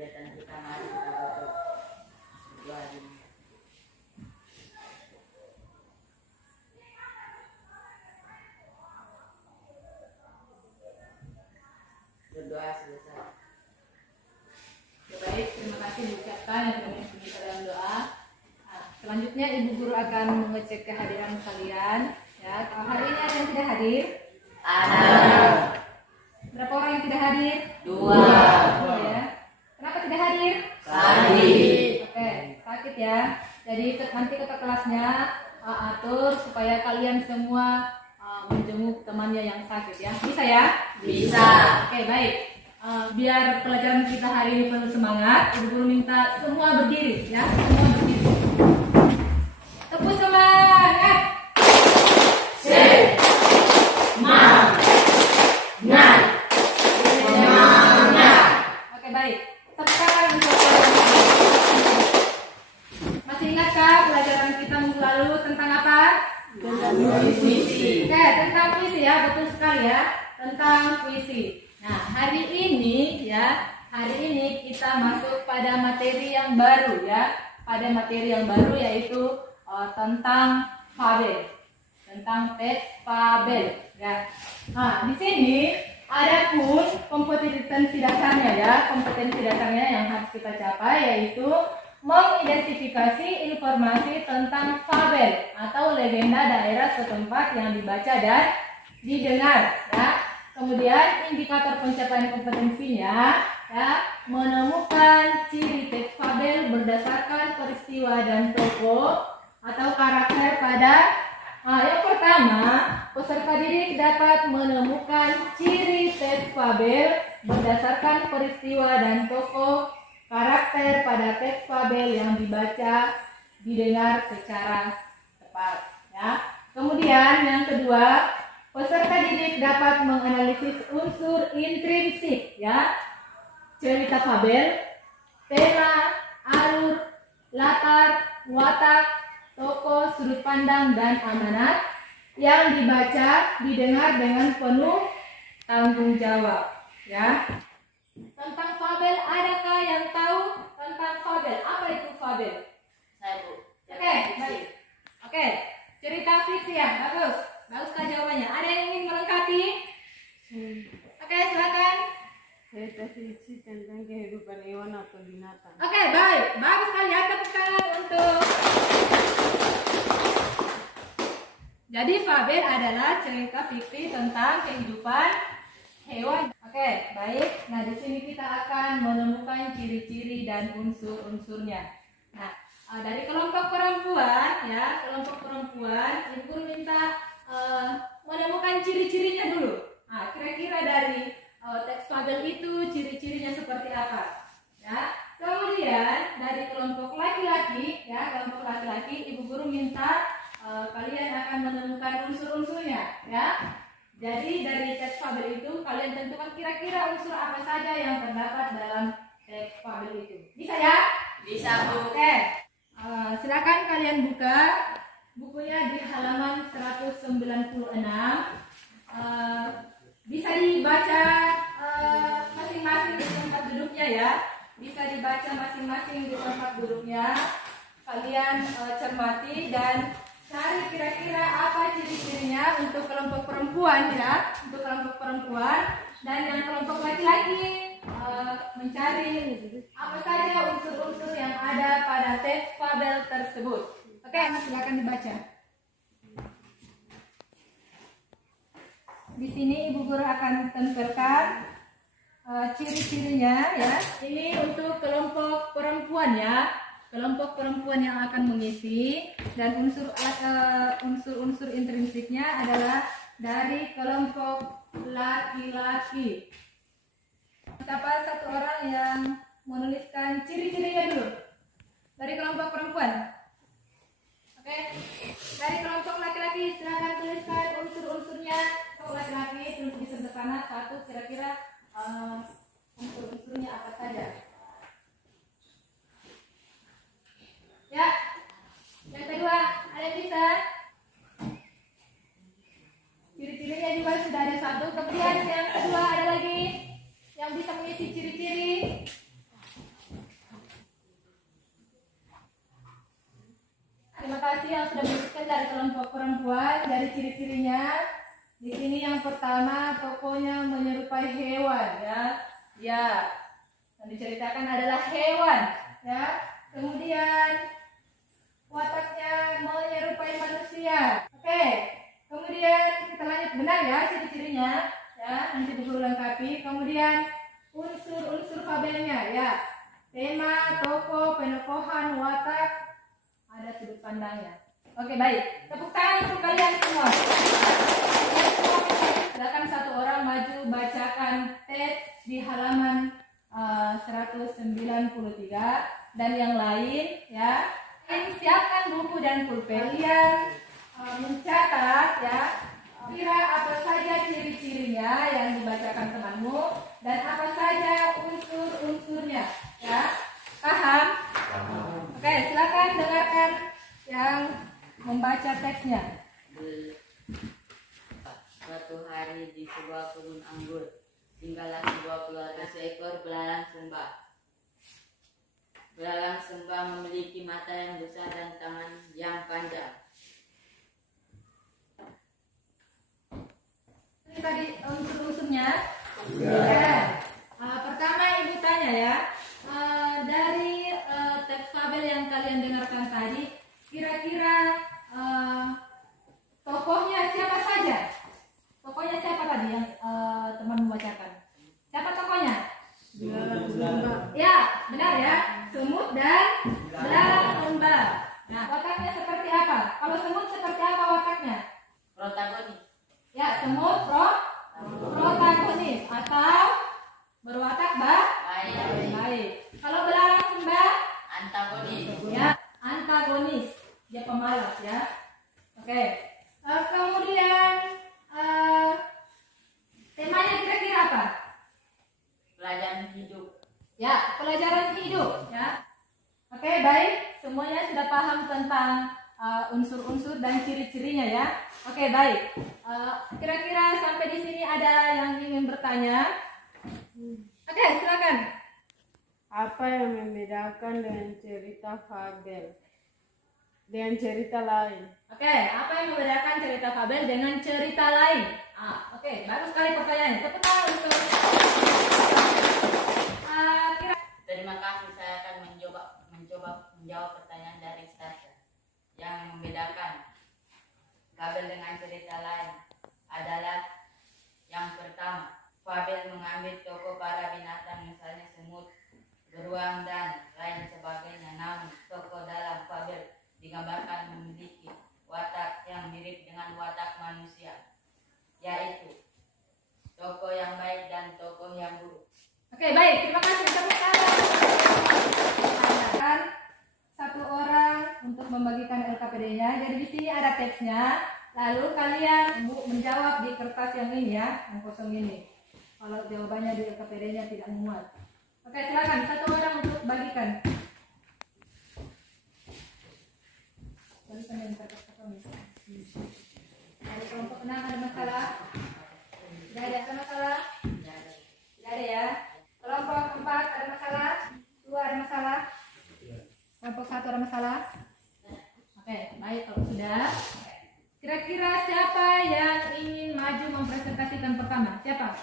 kegiatan kita mari kita berdoa hari ini. Berdoa selesai. Baik, terima kasih diucapkan yang telah kita dalam doa. Selanjutnya Ibu Guru akan mengecek kehadiran kalian. Ya, kalau hari ini ada yang tidak hadir? Ada. Berapa orang yang tidak hadir? 2. Ya. Kenapa tidak hadir? Sakit. Oke, sakit ya. Jadi nanti kata kelasnya atur supaya kalian semua menjenguk temannya yang sakit ya. Bisa ya? Bisa. Oke, baik. Biar pelajaran kita hari ini penuh semangat, Ibu Guru minta semua berdiri ya, semua berdiri. Tepuk semangat. Semangat. Oke, baik. Tepuk tangan untuk pelajaran kita. Masih ingatkah pelajaran kita minggu lalu tentang apa? Tentang puisi. Oke, tentang puisi ya, betul sekali ya, tentang puisi. Nah, hari ini kita masuk pada materi yang baru ya, pada materi yang baru yaitu tentang fabel, tentang teks fabel ya. Nah, di sini ada pun kompetensi dasarnya ya, kompetensi dasarnya yang harus kita capai yaitu mengidentifikasi informasi tentang fabel atau legenda daerah setempat yang dibaca dan didengar ya. Kemudian indikator pencapaian kompetensinya ya, menemukan ciri teks fabel berdasarkan peristiwa dan tokoh atau karakter pada yang pertama, peserta didik dapat menemukan ciri teks fabel berdasarkan peristiwa dan tokoh karakter pada teks fabel yang dibaca didengar secara tepat ya. Kemudian yang kedua, peserta didik dapat menganalisis unsur intrinsik ya, cerita fabel, tema, alur, latar, watak, tokoh, sudut pandang, dan amanat yang dibaca didengar dengan penuh tanggung jawab ya. Tentang fabel, adakah yang tahu tentang fabel? Apa itu fabel? Saya Bu. Oke, baik. Oke, cerita fiksi ya, bagus. Baguskah jawabannya? Ada yang ingin melengkapi? Oke, silakan. Cerita fiksi tentang kehidupan hewan atau binatang. Oke, baik. Bagus sekali ya, tepuk tangan untuk. Jadi fabel adalah cerita fiksi tentang kehidupan hewan. Oke, baik. Nah, di sini kita akan menemukan ciri-ciri dan unsur-unsurnya. Nah, dari kelompok perempuan ya, kelompok perempuan, Ibu minta menemukan ciri-cirinya dulu. Nah, kira-kira dari teks fabel itu ciri-cirinya seperti apa? Ya. Kemudian dari kelompok laki-laki, ya, kelompok laki-laki, Ibu Guru minta kalian akan menemukan unsur-unsurnya, ya. Jadi dari teks fabel itu kalian tentukan kira-kira unsur apa saja yang terdapat dalam teks fabel itu. Bisa ya? Bisa Bu. Oke. Silakan kalian buka bukunya di halaman 196. Bisa dibaca masing-masing di tempat duduknya ya. Bisa dibaca masing-masing di tempat duduknya. Kalian cermati dan cari kira-kira apa ciri-cirinya untuk kelompok perempuan ya, untuk kelompok perempuan, dan yang kelompok laki-laki mencari apa saja unsur-unsur yang ada pada teks fabel tersebut. Oke, silakan dibaca. Di sini Ibu Guru akan tempelkan ciri-cirinya ya. Ini untuk kelompok perempuan ya. Kelompok perempuan yang akan mengisi, dan unsur-unsur intrinsiknya adalah dari kelompok laki-laki. Siapa satu orang yang menuliskan ciri-cirinya dulu dari kelompok perempuan? Oke, dari kelompok laki-laki silakan tuliskan unsur-unsurnya. Kelompok laki-laki tulis di sebelah kanan satu, kira-kira unsur-unsurnya apa saja? Ya, yang kedua, ada yang bisa? Ciri-cirinya juga sudah ada satu. Kemudian yang kedua ada lagi yang bisa mengisi ciri-ciri. perempuan dari ciri-cirinya. Di sini yang pertama tokohnya menyerupai hewan ya. Ya. Yang diceritakan adalah hewan ya. Kemudian wataknya menyerupai manusia. Oke. Kemudian kita lanjut, benar ya ciri-cirinya ya, nanti dulu lengkapi. Kemudian unsur-unsur fabelnya ya. Tema, tokoh, penokohan, watak, ada sudut pandangnya. Oke, baik. Tepuk tangan untuk kalian semua. Silakan satu orang maju bacakan teks di halaman 193 dan yang lain ya. Siapkan buku dan pulpen. Kalian mencatat ya, kira apa saja ciri-cirinya yang dibacakan temanmu dan apa saja unsur-unsurnya ya. Paham? Oke, silakan dengarkan yang membaca teksnya. Suatu hari di sebuah kebun anggur, tinggallah sebuah keluarga seekor belalang sembah. Belalang sembah memiliki mata yang besar dan tangan yang panjang. Ini tadi unsur-unsurnya. Ya. Pertama ibu tanya ya, dari teks fabel yang kalian dengarkan tadi, kira-kira tokohnya siapa saja? Tokohnya siapa tadi yang teman membacakan? Siapa tokohnya? Ya, benar ya. Semut dan belalang sembah. Nah, wataknya seperti apa? Kalau semut seperti apa wataknya? Protagonis. Ya, semut protagonis atau berwatak baik. Kalau belalang sembah, Antagonis. ya, antagonis. Dia pemalas ya. Oke. Kemudian temanya kira-kira apa? Pelajaran hidup. Ya, pelajaran hidup ya. Oke, baik. Semuanya sudah paham tentang unsur-unsur dan ciri-cirinya ya. Oke, baik. Kira-kira sampai di sini ada yang ingin bertanya? Oke, silakan. Apa yang membedakan dengan cerita fabel dengan cerita lain? Oke, apa yang membedakan cerita fabel dengan cerita lain? Oke, bagus sekali pertanyaannya. Tepuk tangan untuk Terima kasih, saya akan mencoba menjawab pertanyaan dari Sasha. Yang membedakan fabel dengan cerita lain adalah yang pertama, fabel mengambil tokoh para binatang, misalnya semut, beruang dan lain sebagainya. Namun tokoh dalam fabel digambarkan memiliki watak yang mirip dengan watak manusia, yaitu tokoh yang baik dan tokoh yang buruk. Oke, baik. Terima kasih. Tepuk tangan. Satu orang untuk membagikan LKPD-nya. Jadi di sini ada teksnya. Lalu kalian menjawab di kertas yang ini ya, yang kosong ini. Kalau jawabannya di LKPD-nya tidak memuat. Oke, silakan satu orang untuk bagikan. Bagikan yang kertas kosong ini. Ada kelompok 6 ada masalah? Tidak ada masalah? Tidak ada ya. Kelompok 4 ada masalah? 2 ada masalah? Kelompok 1 ada masalah? Oke, baik kalau sudah. Kira-kira siapa yang ingin maju mempresentasikan pertama? Siapa?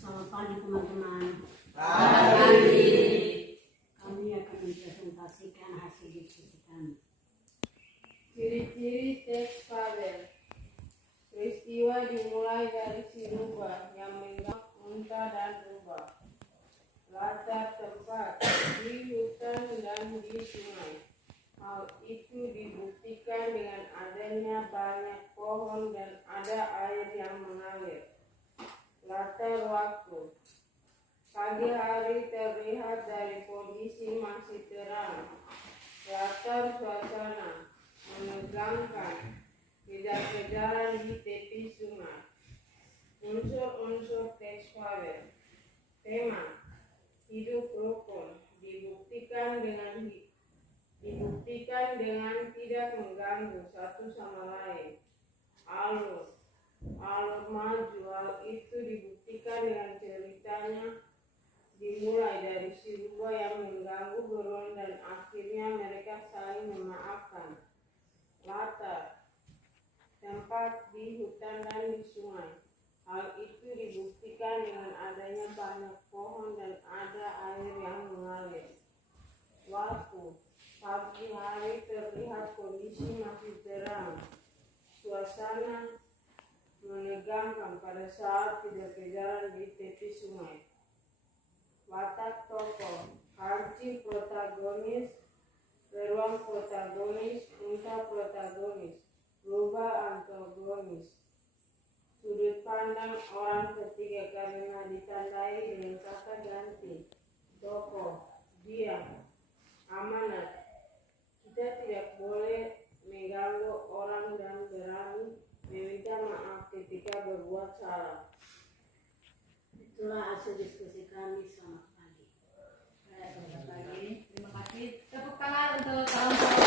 Selamat pagi teman-teman. Pagi. Kami akan mempresentasikan hasil diskusi kami. Ciri-ciri teks fabel. Peristiwa dimulai dari si rubah yang mengganggu unta dan rubah. Latar tempat di hutan dan di sungai. Hal itu dibuktikan dengan adanya banyak pohon dan ada air yang mengalir. Latar waktu. Pagi hari terlihat dari posisi masih terang. Latar suasana menegangkan. Kejar-kejaran di tepi sungai. Unsur-unsur teks fabel. Tema hidup rukun dibuktikan dengan tidak mengganggu satu sama lain. Alur maju, hal itu dibuktikan dengan ceritanya dimulai dari si dua yang mengganggu beruang dan akhirnya mereka saling memaafkan. Latar tempat di hutan dan di sungai. Hal itu dibuktikan dengan adanya banyak pohon dan ada air yang mengalir. Waktu pagi hari terlihat kondisi masih terang. Suasana menegangkan pada saat kejar-kejaran di tepi sungai. Watak tokoh, Archie protagonis, beruang protagonis, unta protagonis, rubah antagonis. Sudut pandang orang ketiga karena ditandai dengan kata ganti. Tokoh, diam, amanat. Kita tidak boleh mengganggu orang dan berani meminta maaf ketika berbuat salah. Itulah hasil diskusi kami selamat pagi. Selamat pagi. Terima kasih. Tepuk tangan untuk kawan-kawan.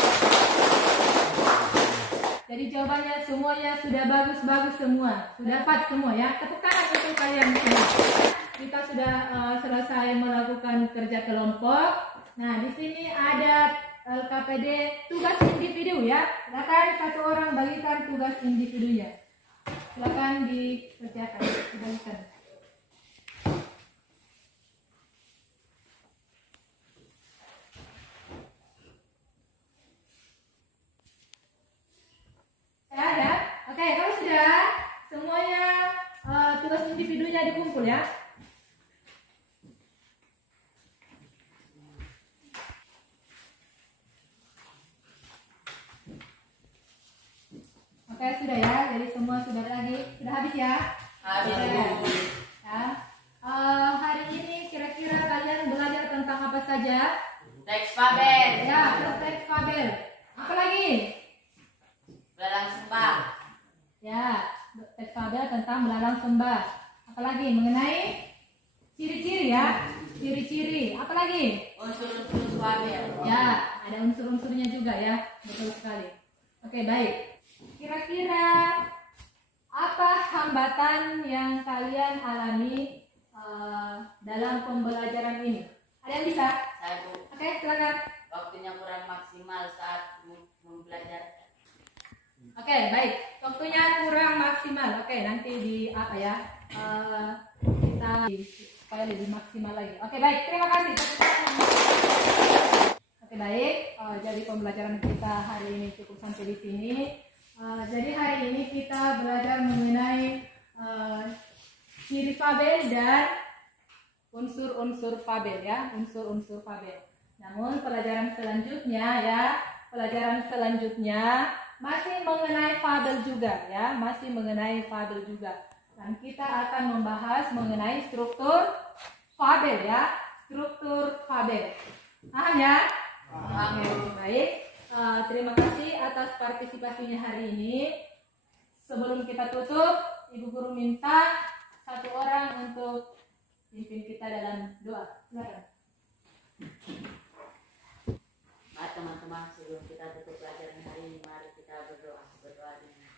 Jadi jawabannya semuanya sudah bagus-bagus semua. Sudah dapat semua ya. Tepuk tangan untuk kalian semua. Kita sudah selesai melakukan kerja kelompok. Nah, di sini ada LKPD tugas individu ya. Silakan satu orang bagikan tugas individunya. Silakan dikerjakan, dibagikan. Ya. Oke, kalau sudah semuanya tugas individunya dikumpul ya. Oke, sudah ya. Jadi semua sudah habis ya. Habis. Ya. Hari ini kira-kira kalian belajar tentang apa saja? Teks fabel. Ya, teks fabel. Apa lagi? Belalang sembah. Ya, teks fabel tentang belalang sembah. Apalagi mengenai ciri-ciri ya, ciri-ciri. Apalagi? Unsur-unsur fabel. Ya, ada unsur-unsurnya juga ya, betul sekali. Oke, baik. Kira-kira apa hambatan yang kalian alami dalam pembelajaran ini? Ada yang bisa? Saya Bu, Oke, silakan. waktunya kurang maksimal saat mempelajari. Oke, baik. Waktunya kurang maksimal. Oke, nanti di apa ya? Kita supaya lebih maksimal lagi. Oke, baik. Terima kasih. Oke, baik. Jadi pembelajaran kita hari ini cukup sampai di sini. Jadi hari ini kita belajar mengenai ciri fabel dan unsur-unsur fabel ya, unsur-unsur fabel. Namun pelajaran selanjutnya masih mengenai fabel juga ya, masih mengenai fabel juga. Dan kita akan membahas mengenai struktur fabel ya, struktur fabel. Paham ya? Oke, baik. Terima kasih atas partisipasinya hari ini. Sebelum kita tutup, Ibu Guru minta satu orang untuk pimpin kita dalam doa. Silakan. Nah, teman-teman, sebelum kita tutup pelajaran hari ini, mari kita berdoa dengan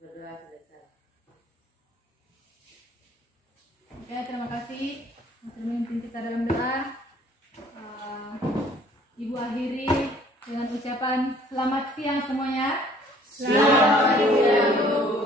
berdoa selesai. Oke, terima kasih. Mas memimpin kita dalam doa. Ibu akhiri dengan ucapan selamat siang semuanya. Selamat siang, Bu.